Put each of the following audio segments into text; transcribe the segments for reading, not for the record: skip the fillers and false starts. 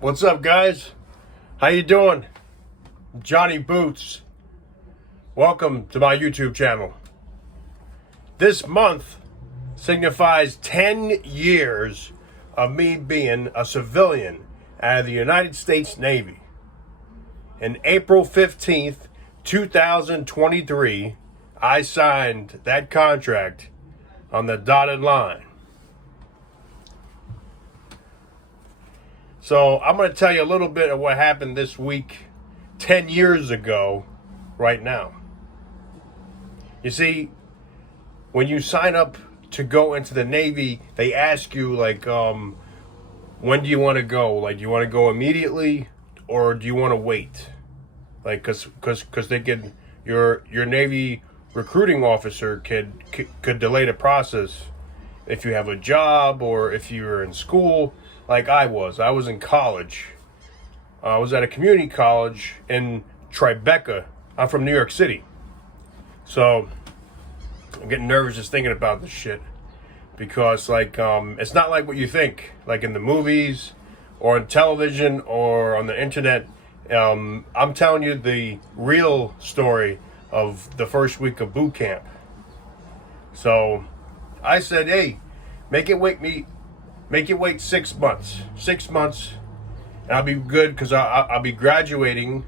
What's up, guys? How you doing? Johnny Boots. Welcome to my YouTube channel. This month signifies 10 years of me being a civilian out of the United States Navy. And April 15th, 2023, I signed that contract on the dotted line. So I'm going to tell you a little bit of what happened this week 10 years ago right now. You see, when you sign up to go into the Navy, they ask you, like, when do you want to go? Like, do you want to go immediately or do you want to wait? Like, because they could, your Navy recruiting officer could delay the process if you have a job or if you're in school. Like I was in college. I was at a community college in Tribeca. I'm from New York City. So I'm getting nervous just thinking about this shit. Because it's not like what you think. Like in the movies or on television or on the internet. I'm telling you the real story of the first week of boot camp. So I said, hey, make it wait 6 months. 6 months, and I'll be good because I'll be graduating,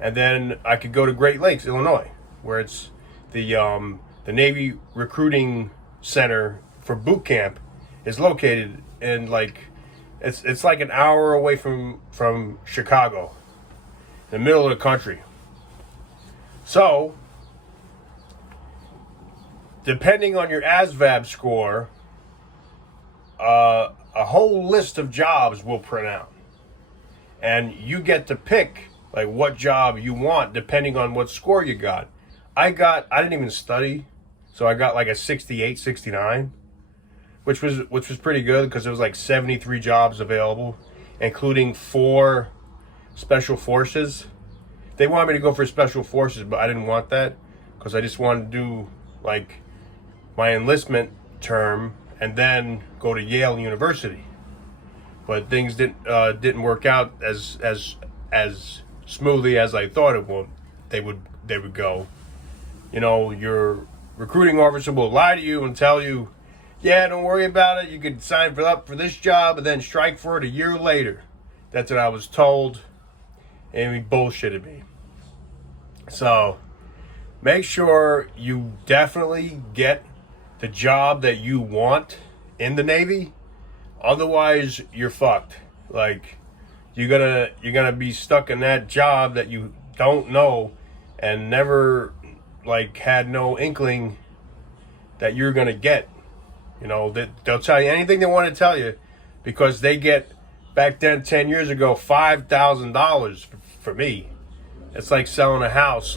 and then I could go to Great Lakes, Illinois, where it's the Navy recruiting center for boot camp is located in it's like an hour away from Chicago, in the middle of the country. So, depending on your ASVAB score, a whole list of jobs will print out, and you get to pick like what job you want depending on what score you got. I didn't even study, so I got like a 68, 69, which was pretty good because there was like 73 jobs available, including 4 special forces. They wanted me to go for special forces, but I didn't want that because I just wanted to do like my enlistment term and then go to Yale University. But things didn't work out as smoothly as I thought it would. They would go. You know, your recruiting officer will lie to you and tell you, yeah, don't worry about it. You could sign up for this job and then strike for it a year later. That's what I was told, and he bullshitted me. So make sure you definitely get the job that you want in the Navy. Otherwise, you're fucked. Like, you're gonna be stuck in that job that you don't know and never had no inkling that you're gonna get. You know, they'll tell you anything they want to tell you because they get, back then 10 years ago, $5,000 for me. It's like selling a house,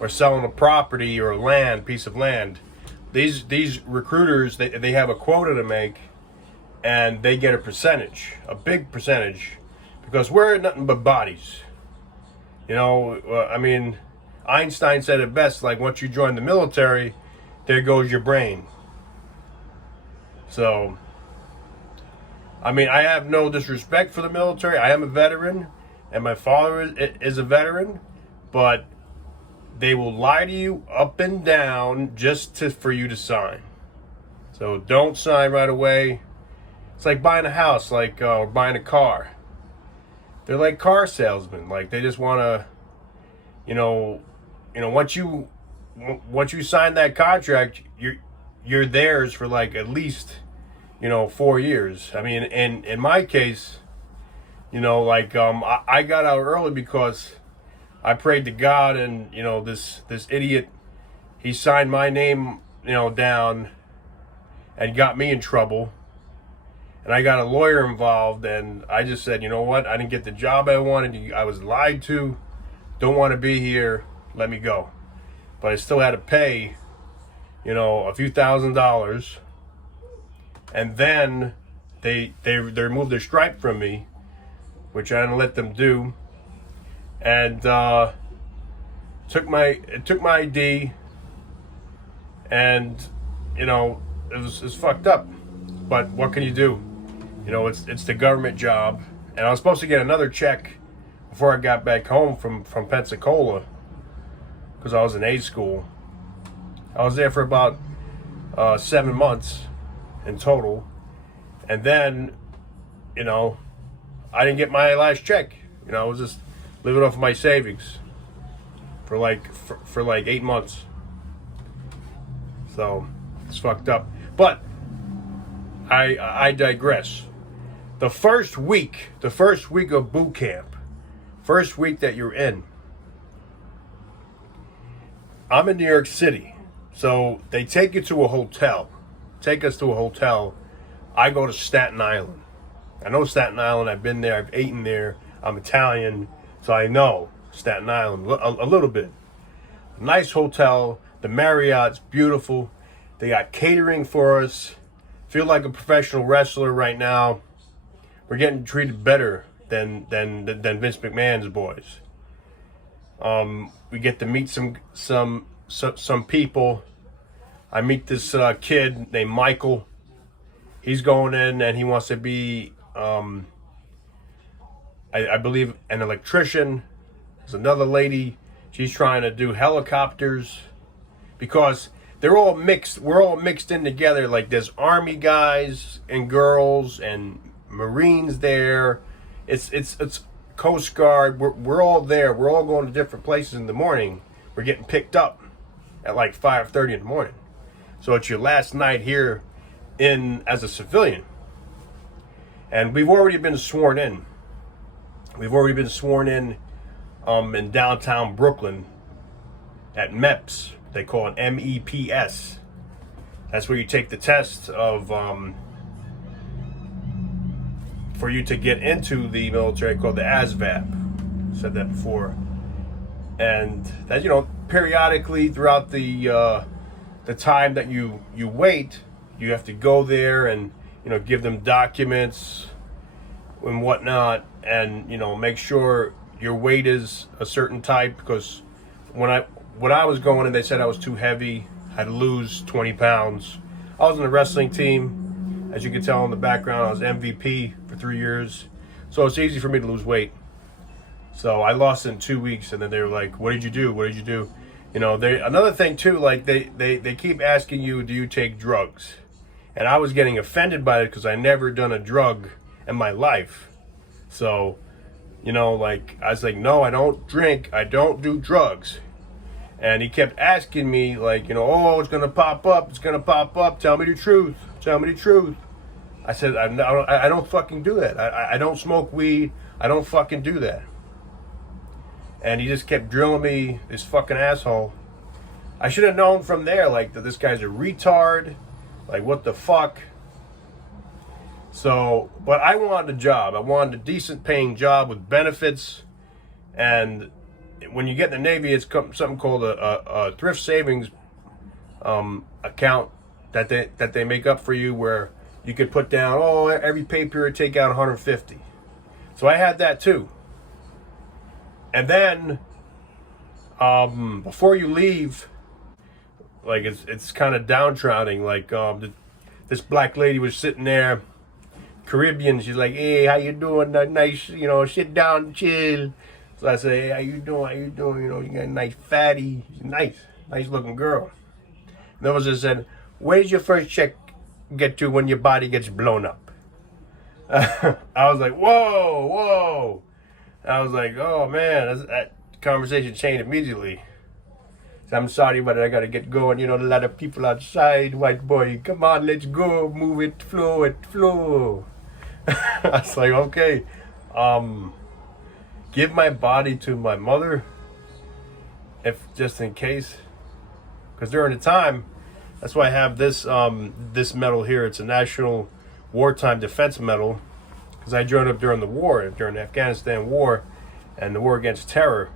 or selling a property or a piece of land. These recruiters, they have a quota to make, and they get a big percentage, because we're nothing but bodies. You know, I mean, Einstein said it best, like, once you join the military, there goes your brain. So, I mean, I have no disrespect for the military. I am a veteran, and my father is a veteran, but they will lie to you up and down just for you to sign. So don't sign right away. It's like buying a house, or buying a car. They're like car salesmen. Like, they just want to, once you sign that contract, you're theirs for at least 4 years. I mean, in my case, I got out early because I prayed to God, and this idiot, he signed my name down and got me in trouble, and I got a lawyer involved, and I just said, you know what, I didn't get the job I wanted, I was lied to, don't want to be here, let me go. But I still had to pay a few $1,000s, and then they removed their stripe from me, which I didn't let them do. And took my ID, and it was fucked up. But what can you do? You know, it's the government job, and I was supposed to get another check before I got back home from Pensacola, because I was in A school. I was there for about 7 months in total, and then, you know, I didn't get my last check. You know, I was just living off of my savings for like 8 months. So it's fucked up. But I digress. The first week of boot camp, first week that you're in, I'm in New York City. So they take you to a hotel. Take us to a hotel. I go to Staten Island. I know Staten Island. I've been there. I've eaten there. I'm Italian, so I know Staten Island a little bit. Nice hotel. The Marriott's beautiful. They got catering for us. Feel like a professional wrestler right now. We're getting treated better than Vince McMahon's boys. We get to meet some people. I meet this kid named Michael. He's going in and he wants to be, I believe, an electrician. There's another lady. She's trying to do helicopters, because they're all mixed. We're all mixed in together. Like, there's Army guys and girls and Marines there. It's Coast Guard. We're all there. We're all going to different places in the morning. We're getting picked up at like 5:30 in the morning. So it's your last night here as a civilian. And we've already been sworn in. We've already been sworn in downtown Brooklyn at MEPS. They call it MEPS. That's where you take the test of for you to get into the military, called the ASVAB. Said that before. And that, you know, periodically throughout the time that you wait, you have to go there and, you know, give them documents and whatnot, and, you know, make sure your weight is a certain type, because when I was going and they said I was too heavy, I had to lose 20 pounds. I was in the wrestling team. As you can tell in the background, I was MVP for 3 years. So it's easy for me to lose weight. So I lost in 2 weeks, and then they were like, what did you do? What did you do? You know, another thing too, like they keep asking you, do you take drugs? And I was getting offended by it because I never done a drug in my life. So, you know, like, I was like, no, I don't drink. I don't do drugs. And he kept asking me, like, you know, oh, it's going to pop up. It's going to pop up. Tell me the truth. Tell me the truth. I said, I don't fucking do that. I don't smoke weed. I don't fucking do that. And he just kept drilling me, this fucking asshole. I should have known from there, like, that this guy's a retard. Like, what the fuck? So, but I wanted a job. I wanted a decent paying job with benefits. And when you get in the Navy, it's something called a thrift savings account that they make up for you, where you could put down, oh, every pay period, take out 150. So I had that too. And then, before you leave, like, it's kind of downtrodden. Like, this black lady was sitting there, Caribbean. She's like, hey, how you doing? Nice, you know, sit down, chill. So I say, hey, how you doing? How you doing? You know, you got a nice fatty, nice looking girl. And then was just said, where's your first check get to when your body gets blown up? I was like, whoa. I was like, oh man, that conversation changed immediately. So I'm sorry, but I gotta get going. You know, a lot of people outside. White boy, come on, let's go, move it, flow. I was like, okay, give my body to my mother, if just in case, because during the time, that's why I have this this medal here. It's a National Wartime Defense Medal, because I joined up during the war, during the Afghanistan war and the war against terror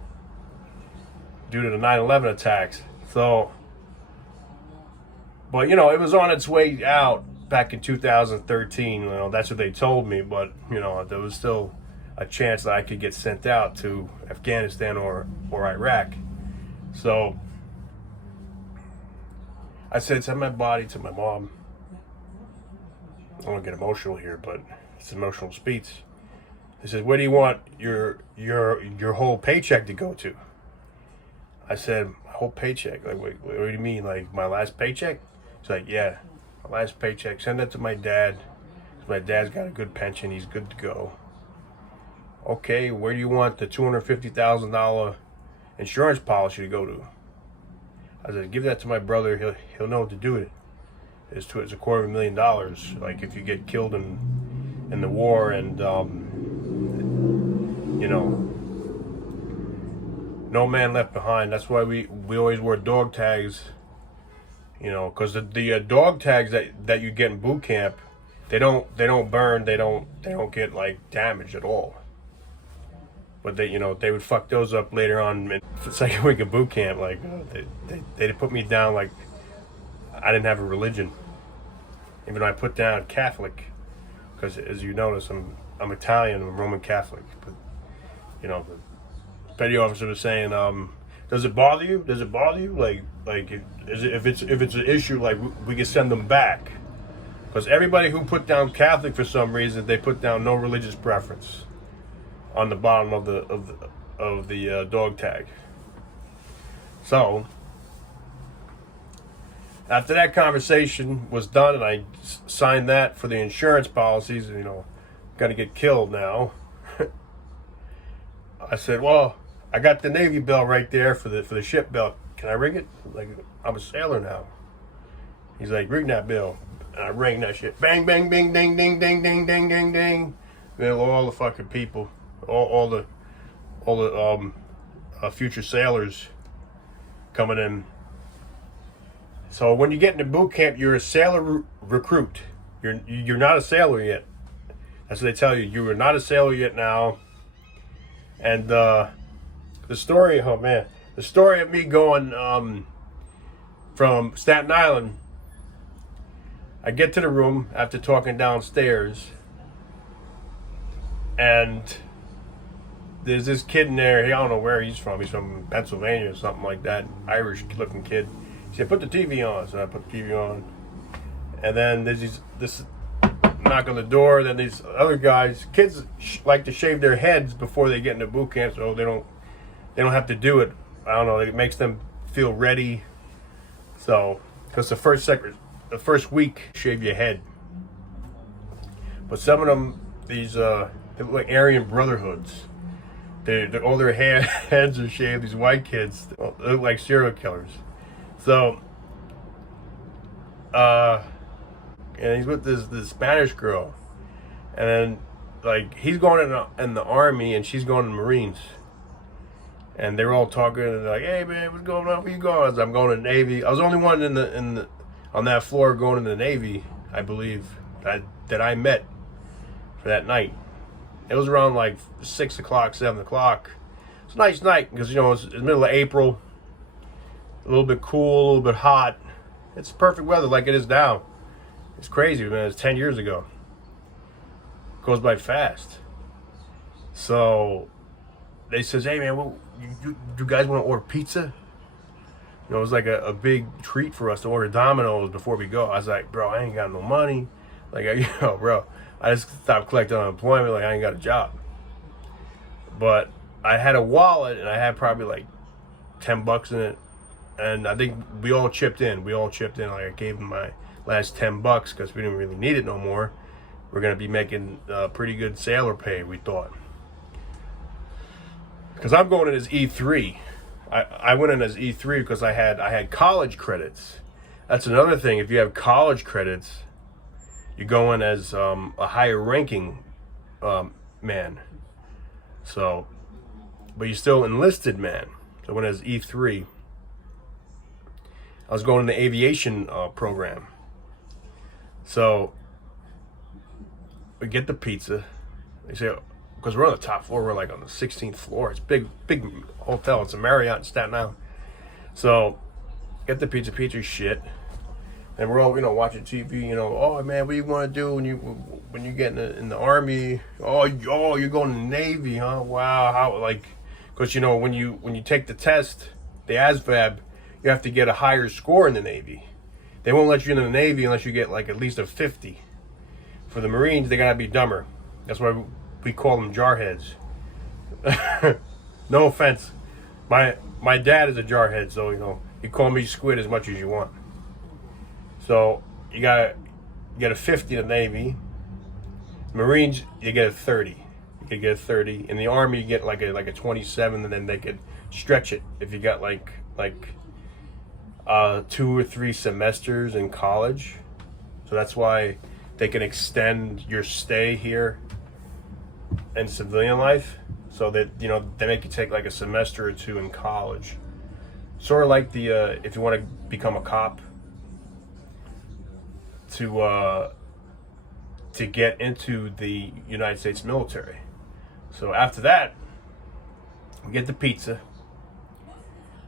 due to the 9/11 attacks. So, but, you know, it was on its way out back in 2013. You know, that's what they told me. But, you know, there was still a chance that I could get sent out to Afghanistan or Iraq. So I said, send my body to my mom. I don't want to get emotional here, but It's emotional speech. He says, where do you want your whole paycheck to go to? I said, my whole paycheck? Like, what do you mean? Like, my last paycheck? He's like, yeah, my last paycheck. Send that to my dad. My dad's got a good pension. He's good to go. Okay, where do you want the $250,000 insurance policy to go to? I said, give that to my brother. He'll know what to do with it. It's $250,000. Like, if you get killed in the war, and no man left behind. That's why we always wear dog tags. Because the dog tags that you get in boot camp, they don't burn. They don't get like damaged at all. But they would fuck those up later on in the second week of boot camp. Like they put me down like I didn't have a religion, even though I put down Catholic, because as you notice, I'm Italian, I'm Roman Catholic. But the petty officer was saying, does it bother you? Does it bother you? Like if it's an issue, like we can send them back. Because everybody who put down Catholic for some reason, they put down no religious preference on the bottom of the dog tag. So after that conversation was done, and I signed that for the insurance policies, gonna get killed now. I said, well, I got the Navy bell right there for the ship bell. Can I ring it? Like, I'm a sailor now. He's like, ring that bell. And I rang that shit. Bang, bang, bing, ding, ding, ding, ding, ding, ding, ding. And all the fucking people, all the future sailors coming in. So when you get into boot camp, you're a sailor recruit. You're not a sailor yet. That's what they tell you. You are not a sailor yet now. And the story, oh man, the story of me going from Staten Island. I get to the room after talking downstairs, and there's this kid in there. I don't know where he's from. He's from Pennsylvania or something like that. Irish-looking kid. He said, "Put the TV on." So I put the TV on, and then there's this knock on the door. Then these other guys, kids like to shave their heads before they get into boot camp, so they don't have to do it. I don't know. It makes them feel ready. So, because the first week, shave your head. But some of them, these they look like Aryan Brotherhoods. All their heads are shaved. These white kids, they look like serial killers. So, and he's with this Spanish girl, and then like he's going in the army and she's going in the Marines, and they're all talking and they're like, "Hey man, what's going on? Where you going?" I said, "I'm going to the Navy." I was the only one on that floor going in the Navy, I believe, that I met for that night. It was around like 6 o'clock, 7 o'clock. It's a nice night because it's the middle of April, a little bit cool, a little bit hot. It's perfect weather like it is now. It's crazy, man. It's 10 years ago. It goes by fast. So they says, "Hey man, you guys want to order pizza?" It was like a big treat for us to order Domino's before we go. I was like, "Bro, I ain't got no money." Like, bro, I just stopped collecting unemployment. Like, I ain't got a job. But I had a wallet, and I had probably like $10 in it. And I think we all chipped in. Like, I gave them my last $10 because we didn't really need it no more. We're going to be making pretty good sailor pay, we thought. Because I'm going in as E3. I went in as E3 because I had college credits. That's another thing. If you have college credits, you go in as a higher ranking man. So, but you're still enlisted man. So I went as E3. I was going in the aviation program. So we get the pizza. They say, because we're on the top floor, we're like on the 16th floor. It's big hotel. It's a Marriott in Staten Island. So get the pizza shit, and we're all watching TV. Oh man, what are you going to do when you get in the army? Oh, you're going to the Navy, huh? Wow, how because when you take the test, the ASVAB, you have to get a higher score in the Navy. They won't let you into the Navy unless you get like at least a 50. For the Marines, they gotta be dumber. That's why we call them jarheads. No offense. My dad is a jarhead, so you call me squid as much as you want. So you get a 50 in the Navy. Marines, you get a 30. You could get a 30. In the Army, you get like a 27, and then they could stretch it if you got like 2 or 3 semesters in college. So that's why they can extend your stay here in civilian life, so that they make you take like a semester or 2 in college. Sort of like the if you want to become a cop, to get into the United States military. So after that, we get the pizza,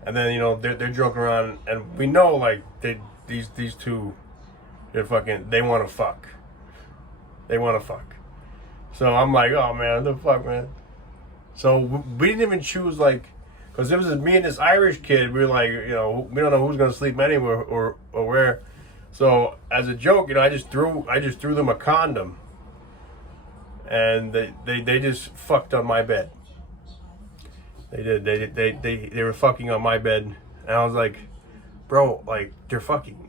and then they're joking around, and we know like these two, they want to fuck. They want to fuck. So I'm like, oh man, what the fuck, man. So we didn't even choose because it was me and this Irish kid. We were like, we don't know who's gonna sleep anywhere or where. So as a joke, I just threw them a condom, and they just fucked on my bed. They did. They were fucking on my bed, and I was like, bro, like they're fucking.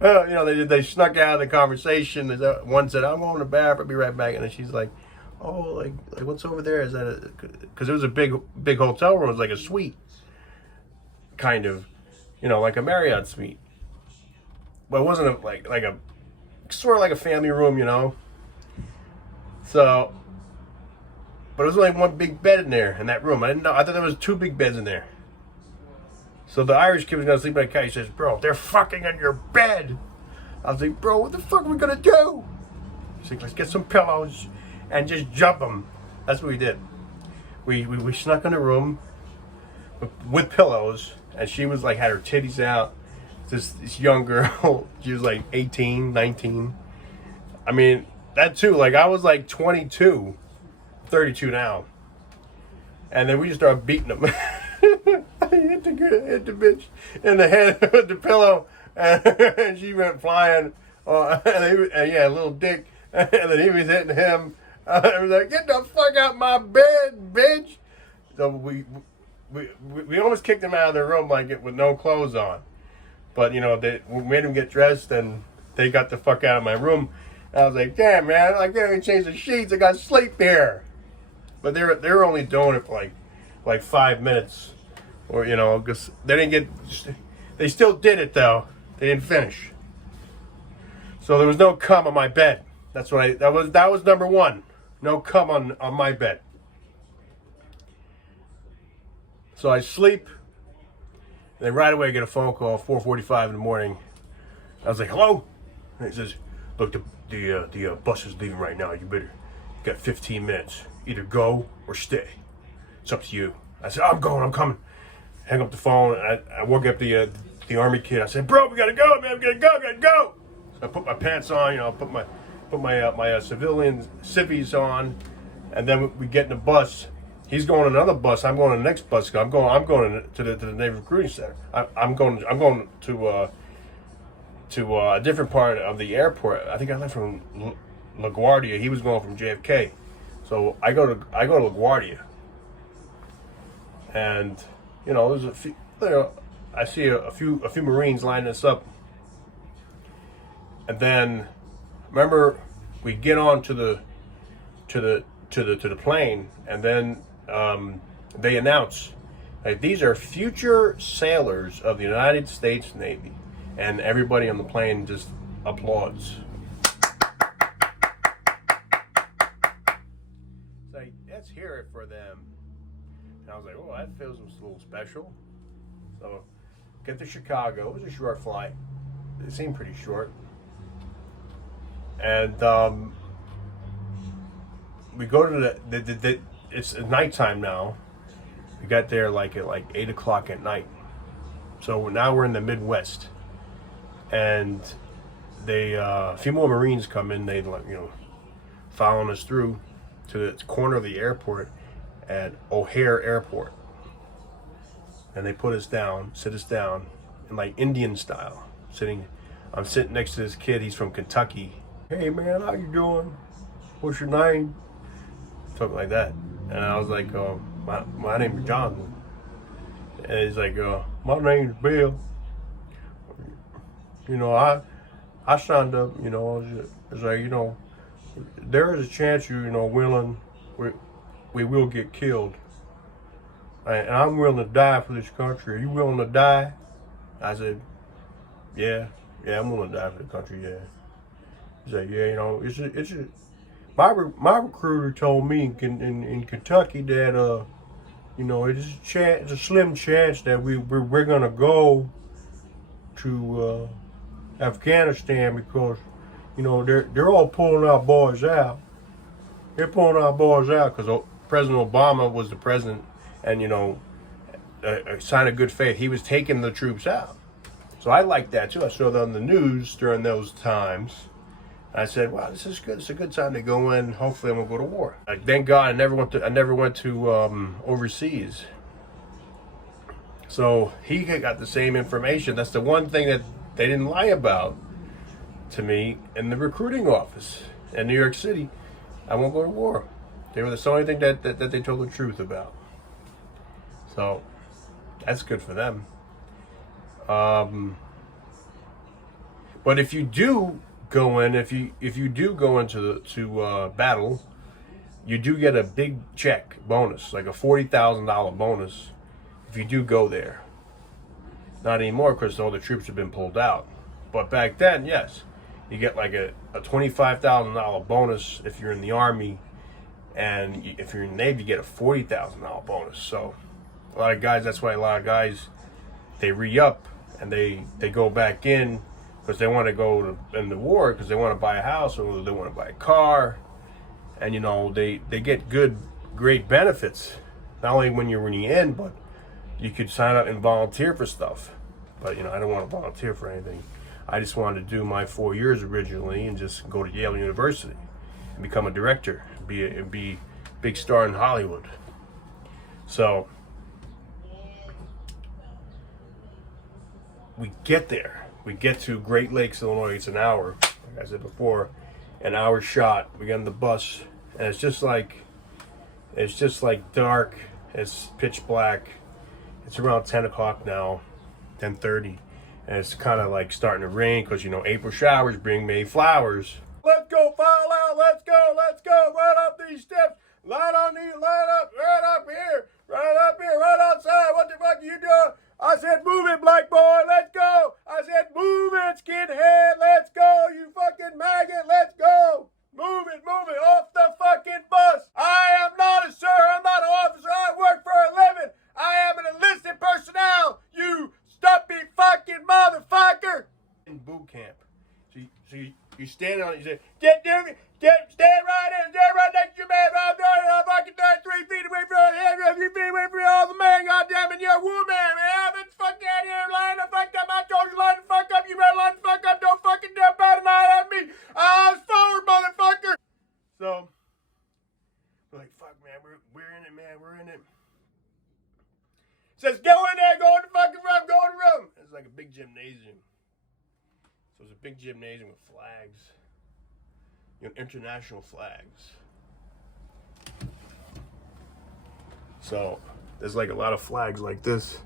They snuck out of the conversation. One said, "I'm going to the bathroom. I'll be right back," and then she's like, "Oh, like what's over there? Is that because it was a big hotel room? It was like a suite, kind of, like a Marriott suite, but it wasn't like a sort of like a family room, So, but it was only one big bed in there in that room. I didn't know. I thought there was 2 big beds in there. So the Irish kid was gonna sleep on the couch. He says, "Bro, they're fucking on your bed." I was like, "Bro, what the fuck are we gonna do?" He's like, "Let's get some pillows and just jump them." That's what we did. We snuck in a room with pillows, and she was like, had her titties out. This young girl, she was like 18, 19. I mean, that too. Like I was like 22, 32 now, and then we just started beating them. I hit the bitch in the head with the pillow, and she went flying. And a little dick, and then he was hitting him. I was like, "Get the fuck out my bed, bitch!" So we almost kicked him out of the room with no clothes on, but we made him get dressed, and they got the fuck out of my room. And I was like, "Damn, man! I can't even change the sheets. I got to sleep here." But they were only doing it for like 5 minutes. Or because they didn't get, they still did it though. They didn't finish. So there was no cum on my bed. That's what that was number 1. No cum on my bed. So I sleep. And then right away I get a phone call, 4:45 in the morning. I was like, "Hello?" And he says, "Look, the bus is leaving right now. You got 15 minutes. Either go or stay. It's up to you." I said, "I'm going. I'm coming." Hang up the phone, and I woke up the Army kid. I said, "Bro, we gotta go, man. We gotta go." So I put my pants on, put my civilian civvies on, and then we get in the bus. He's going on another bus. I'm going on the next bus. I'm going to the Navy Recruiting Center. I'm going to a different part of the airport. I think I left from LaGuardia. He was going from JFK, so I go to LaGuardia, and there's a few. I see a few Marines lining us up, and then remember we get on to the plane, and then they announce these are future sailors of the United States Navy, and everybody on the plane just applauds. It's like, let's hear it for them. And I was like, "Oh, that feels a little special." So, get to Chicago. It was a short flight. It seemed pretty short. And we go to the it's nighttime now. We got there at 8 o'clock at night. So now we're in the Midwest, and a few more Marines come in. They following us through to the corner of the airport at O'Hare Airport, and they sit us down in Indian style, sitting I'm sitting next to this kid. He's from Kentucky. Hey man, how you doing? What's your name? Something like that. And I was like, my name is John. And he's like, my name's Bill. You know, I signed up, you know, it's like, you know, there is a chance willing, we will get killed. And I'm willing to die for this country. Are you willing to die? I said, yeah, I'm willing to die for the country, yeah. He's like, yeah, you know, my recruiter told me in Kentucky that, you know, it's a slim chance that we're gonna go to Afghanistan because, you know, they're all pulling our boys out. They're pulling our boys out because President Obama was the president, and you know, a sign of good faith, he was taking the troops out. So I liked that too. I saw that on the news during those times. I said, "Wow, this is good. It's a good time to go in. Hopefully, I'm gonna go to war." Thank God, I never went to overseas. So he got the same information. That's the one thing that they didn't lie about to me in the recruiting office in New York City. I won't go to war. They were the only thing that they told the truth about. So that's good for them. But if you do go in, if you do go into battle, you do get a big check bonus, like a $40,000 bonus, if you do go there. Not anymore because all the troops have been pulled out. But back then, yes, you get like a $25,000 bonus if you're in the Army, and if you're in the Navy, you get a $40,000 bonus. So a lot of guys, that's why a lot of guys, they re-up and they go back in because they want to go in the war because they want to buy a house or they want to buy a car, and you know they get great benefits, not only when you're in the end, but you could sign up and volunteer for stuff. But you know, I don't want to volunteer for anything. I just wanted to do my 4 years originally and just go to Yale University and become a director, be a big star in Hollywood. So we get there. We get to Great Lakes, Illinois. It's an hour, like I said before, an hour shot. We get on the bus, and it's just like dark. It's pitch black. It's around 10 o'clock now, 10:30, and it's kind of like starting to rain because, you know, April showers bring May flowers. Let's go, file out. Let's go. Right up these steps. Line up here. Right outside. What the fuck are you doing? I said, move it, black boy, let's go. I said, move it, skinhead, let's go, you fucking maggot, let's go. Move it, off the fucking bus. I am not a sir, I'm not an officer, I work for a living. I am an enlisted personnel, you stumpy fucking motherfucker. In boot camp. So you stand on it, you say, stand right next to your man, I'm fucking 3 feet away from the 3 feet away from all the man, goddammit, you're a woman, man. Let's fuck out here, line the fuck up, I told you line the fuck up, you better line the fuck up, don't fucking dare bat an eye at me. I was forward, motherfucker. So, we're like, fuck, man, we're in it, man, we're in it. Says, go in there, go in the fucking room, go in the room. It's like a big gymnasium. So it's a big gymnasium with flags, you know, international flags. So there's like a lot of flags like this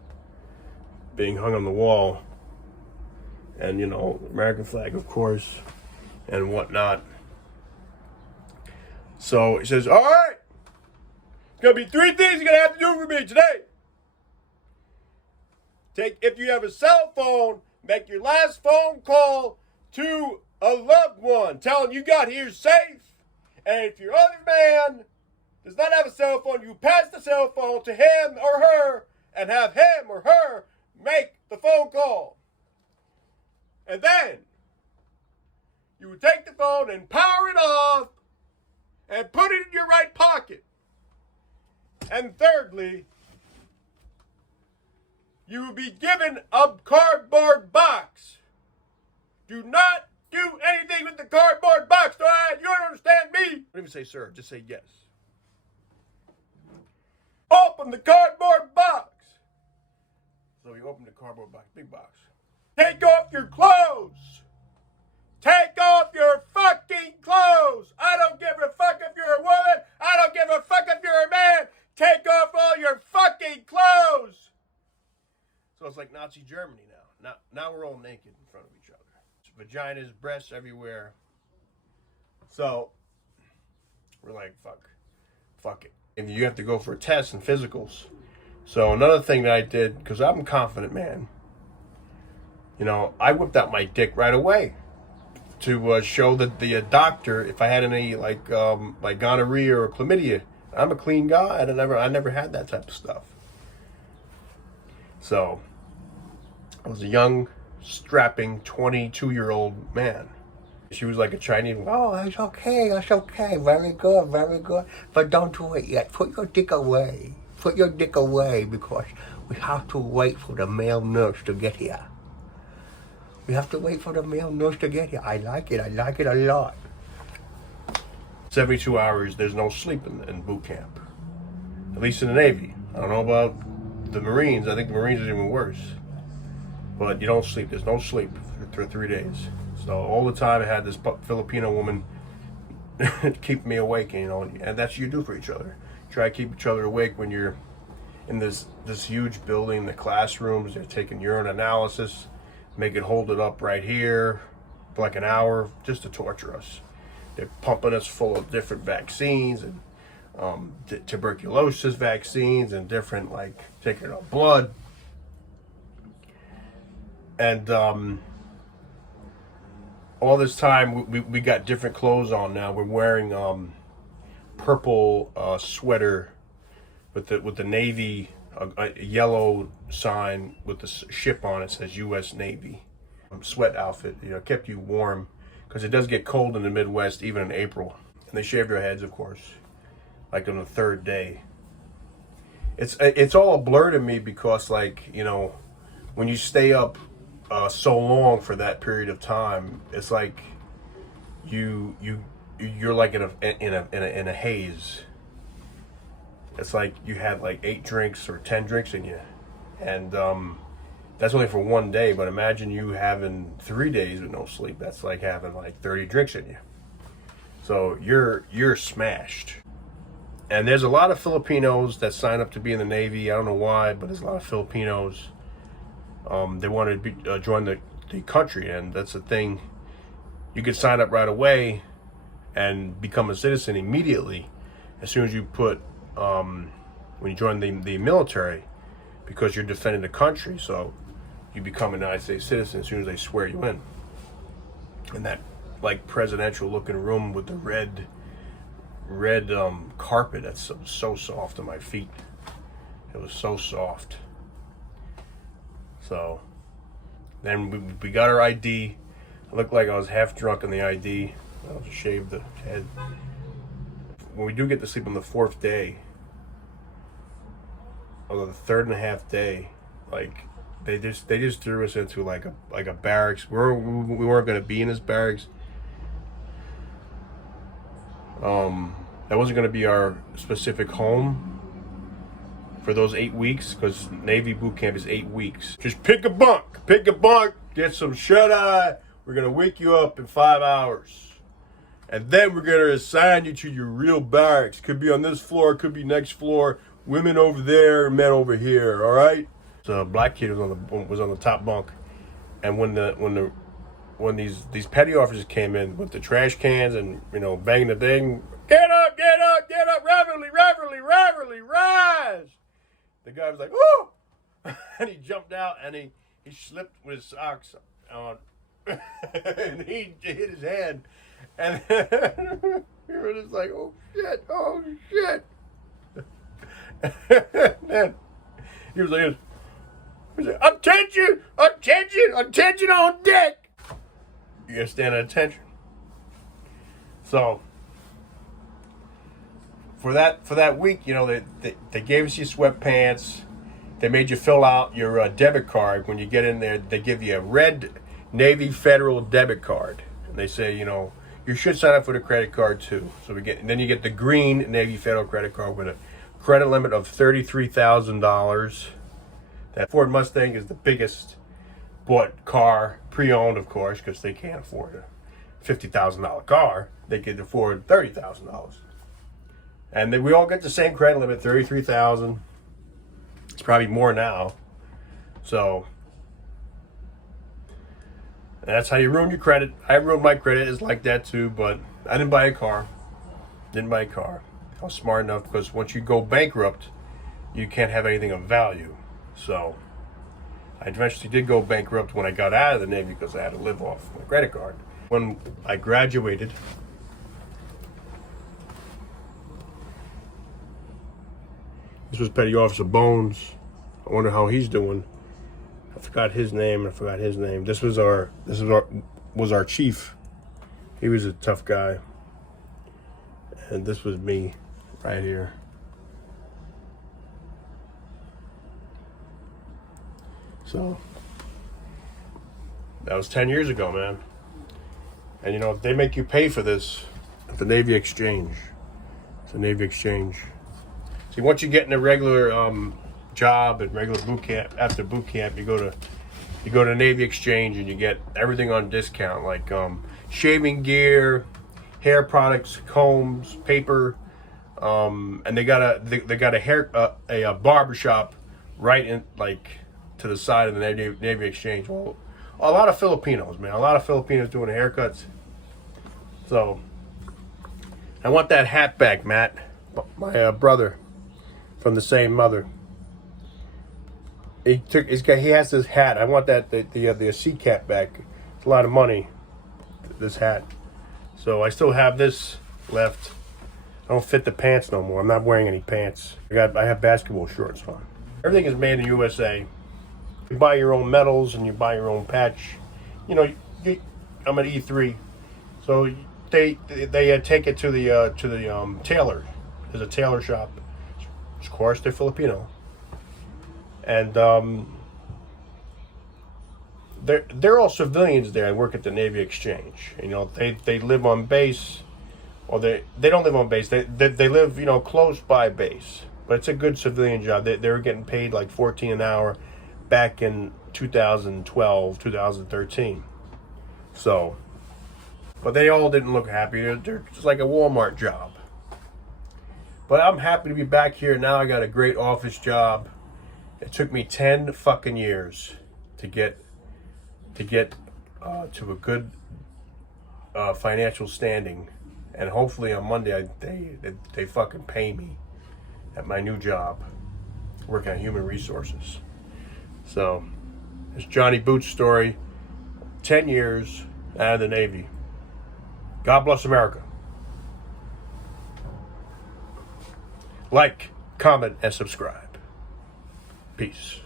being hung on the wall, and you know, American flag, of course, and whatnot. So he says, all right, it's gonna be 3 things you're gonna have to do for me today. If you have a cell phone, make your last phone call to a loved one, tell him you got here safe. And if your other man does not have a cell phone, you pass the cell phone to him or her and have him or her make the phone call. And then you would take the phone and power it off and put it in your right pocket. And thirdly, you will be given a cardboard box. Do not do anything with the cardboard box. All right? You don't understand me. Don't even say sir. Just say yes. Open the cardboard box. So you open the cardboard box. Big box. Take off your clothes. Nazi Germany now. Now we're all naked in front of each other. Vaginas, breasts everywhere. So we're like, fuck it. If you have to go for tests and physicals. So another thing that I did, because I'm a confident man, you know, I whipped out my dick right away to show that the doctor, if I had any like gonorrhea or chlamydia, I'm a clean guy. I never had that type of stuff. So I was a young, strapping 22-year-old man. She was like a Chinese. Oh, it's okay, very good. But don't do it yet. Put your dick away. Because we have to wait for the male nurse to get here. I like it a lot. 72 hours, there's no sleep in boot camp. At least in the Navy. I don't know about the Marines. I think the Marines is even worse. But you don't sleep. There's no sleep for 3 days. So all the time I had this Filipino woman keep me awake, you know, and that's what you do for each other. Try to keep each other awake when you're in this huge building, the classrooms. They're taking urine analysis, make it hold it up right here for like an hour just to torture us. They're pumping us full of different vaccines and tuberculosis vaccines and different, like, taking our blood. And all this time we got different clothes on now. We're wearing purple sweater with the Navy, a yellow sign with the ship on it, says U.S. Navy. Sweat outfit, you know, kept you warm because it does get cold in the Midwest even in April. And they shaved their heads, of course, like on the 3rd day. It's all a blur to me because, like, you know, when you stay up so long for that period of time, it's like you're like in a haze. It's like you had like 8 drinks or 10 drinks in you, and that's only for 1 day. But imagine you having 3 days with no sleep. That's like having like 30 drinks in you. So you're smashed. And there's a lot of Filipinos that sign up to be in the Navy. I don't know why, but there's a lot of Filipinos. They want to join the country, and that's the thing. You can sign up right away and become a citizen immediately as soon as you put when you join the military, because you're defending the country. So you become a United States citizen as soon as they swear you in. And that like presidential looking room with the red carpet that's so soft on my feet. It was so soft. So then we got our ID. I looked like I was half drunk on the ID. I was shaved the head. When we do get to sleep on the 4th day, or the 3rd and a half day, like they just threw us into like a barracks. We weren't going to be in this barracks. That wasn't going to be our specific home for those 8 weeks, because Navy boot camp is 8 weeks. Just pick a bunk, get some shut-eye. We're going to wake you up in 5 hours. And then we're going to assign you to your real barracks. Could be on this floor, could be next floor. Women over there, men over here, all right? So a black kid was on the top bunk. And when these petty officers came in with the trash cans and, you know, banging the thing, get up, reverently, rise. The guy was like, "Woo!" And he jumped out and he slipped with his socks on. And he hit his hand. And we were just like, oh shit. And then he was like, attention on deck. You gotta stand at attention. So for that week, you know, they gave us your sweatpants. They made you fill out your debit card. When you get in there, they give you a red Navy Federal debit card. And they say, you know, you should sign up for the credit card too. So then you get the green Navy Federal credit card with a credit limit of $33,000. That Ford Mustang is the biggest bought car, pre-owned of course, because they can't afford a $50,000 car. They could afford $30,000. And we all get the same credit limit, $33,000. It's probably more now. So And that's how you ruin your credit. I ruined my credit. It's like that too, but I didn't buy a car. Didn't buy a car. I was smart enough because once you go bankrupt, you can't have anything of value. So I eventually did go bankrupt when I got out of the Navy because I had to live off my credit card. When I graduated, this was Petty Officer Bones. I wonder how he's doing. I forgot his name. This was our chief. He was a tough guy. And this was me right here. So that was 10 years ago, man. And you know, they make you pay for this at the Navy Exchange. It's a Navy Exchange. See, once you get in a regular job and regular boot camp, after boot camp, you go to Navy Exchange and you get everything on discount, like shaving gear, hair products, combs, paper, and they got a barber shop right in, like, to the side of the Navy Exchange. Well, a lot of Filipinos, man. A lot of Filipinos doing haircuts. So I want that hat back, Matt. My brother from the same mother. He has this hat. I want the seat cap back. It's a lot of money, this hat. So I still have this left. I don't fit the pants no more. I'm not wearing any pants. I have basketball shorts on. Everything is made in the USA. You buy your own medals and you buy your own patch. You know, I'm an E3, so they take it to the tailor. There's a tailor shop. Of course, they're Filipino, and they're all civilians there. I work at the Navy Exchange. You know, they live on base, or they don't live on base. They live, you know, close by base. But it's a good civilian job. They were getting paid like $14 an hour back in 2012, 2013. So, but they all didn't look happy. They're just like a Walmart job. But I'm happy to be back here now. I got a great office job. It took me 10 fucking years to get to a good financial standing, and hopefully on Monday they fucking pay me at my new job, working on human resources. So it's Johnny Boots' story. 10 years out of the Navy. God bless America. Like, comment, and subscribe. Peace.